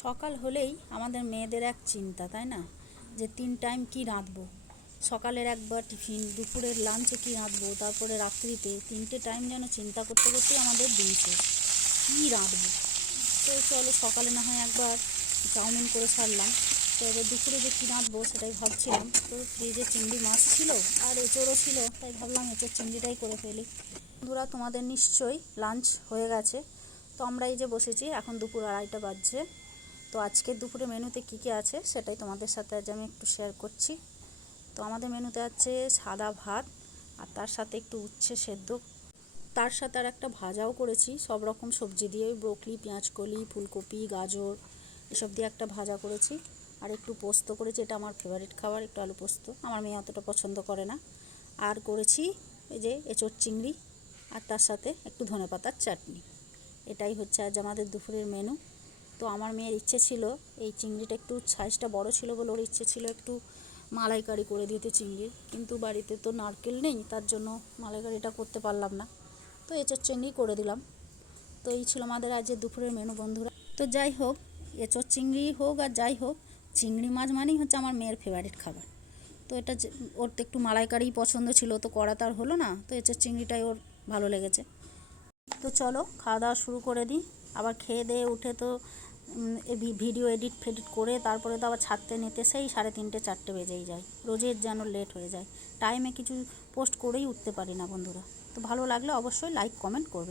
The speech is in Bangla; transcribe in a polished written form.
সকাল হলেই আমাদের মেয়েদের এক চিন্তা, তাই না? যে 3 টাইম কি রাঁধবো। সকালের একবার টিফিন, দুপুরের লাঞ্চে কি রাঁধবো, তারপরে রাত্রিতে 3টে টাইম যেন চিন্তা করতে করতেই আমাদের দিন শেষ। কী রাঁধবো? তো চলো সকালে না হয় একবার চাউমিন করে ছাড়লাম। তো এবার দুপুরে যে কী রাঁধবো সেটাই ভাবছিলাম। তো ফ্রিজে চিংড়ি মাছ ছিল আর এঁচোড়ও ছিল, তাই ভাবলাম এঁচোড় চিংড়িটাই করে ফেলি। বন্ধুরা, তোমাদের নিশ্চয়ই লাঞ্চ হয়ে গেছে। তো আমরা এই যে বসেছি, এখন দুপুর 2:30 বাজছে। তো আজকের দুপুরে মেনুতে কী কী আছে সেটাই তোমাদের সাথে আজ আমি একটু শেয়ার করছি। তো আমাদের মেনুতে আছে সাদা ভাত, আর তার সাথে একটু উচ্ছে সেদ্ধ, তার সাথে আর একটা ভাজাও করেছি সব রকম সবজি দিয়ে, ব্রোকলি, পেঁয়াজকলি, ফুলকপি, গাজর এসব দিয়ে একটা ভাজা করেছি। আর একটু পোস্ত করেছি, এটা আমার ফেভারিট খাবার, একটু আলু পোস্ত। আমার মেয়ে অতটা পছন্দ করে না। আর করেছি এই যে এঁচোড় চিংড়ি, আর তার সাথে একটু ধনেপাতার চাটনি। এটাই হচ্ছে আজ আমাদের দুপুরের মেনু। তো আমার মেয়ের ইচ্ছে ছিল, এই চিংড়িটা একটু সাইজটা বড় ছিল বলে ওর ইচ্ছে ছিল একটু মালাইকারি করে দিতে চিংড়ির, কিন্তু বাড়িতে তো নারকেল নেই, তার জন্য মালাইকারিটা করতে পারলাম না। তো এঁচোড় চিংড়ি করে দিলাম। তো এই ছিল আমাদের আজকে দুপুরের মেনু বন্ধুরা। তো যাই হোক, এঁচোড় চিংড়ি হোক আর যাই হোক, চিংড়ি মাছ মানেই হচ্ছে আমার মেয়ের ফেভারিট খাবার। তো এটা ওর তো একটু মালাইকারি পছন্দ ছিল, তো করা তার হলো না, তো এঁচোড় চিংড়িটাই ওর ভালো লেগেছে। তো চলো খাওয়া দাওয়া শুরু করে দিই। আবার খেয়ে দিয়ে উঠে তো ভিডিও এডিট ফেডিট করে তারপরে তো আবার ছাড়তে নিতে সেই 3:30 4টে বেজেই যায়। রোজের যেন লেট হয়ে যায়, টাইমে কিছু পোস্ট করেই উঠতে পারি না বন্ধুরা। তো ভালো লাগলে অবশ্যই লাইক কমেন্ট করবে।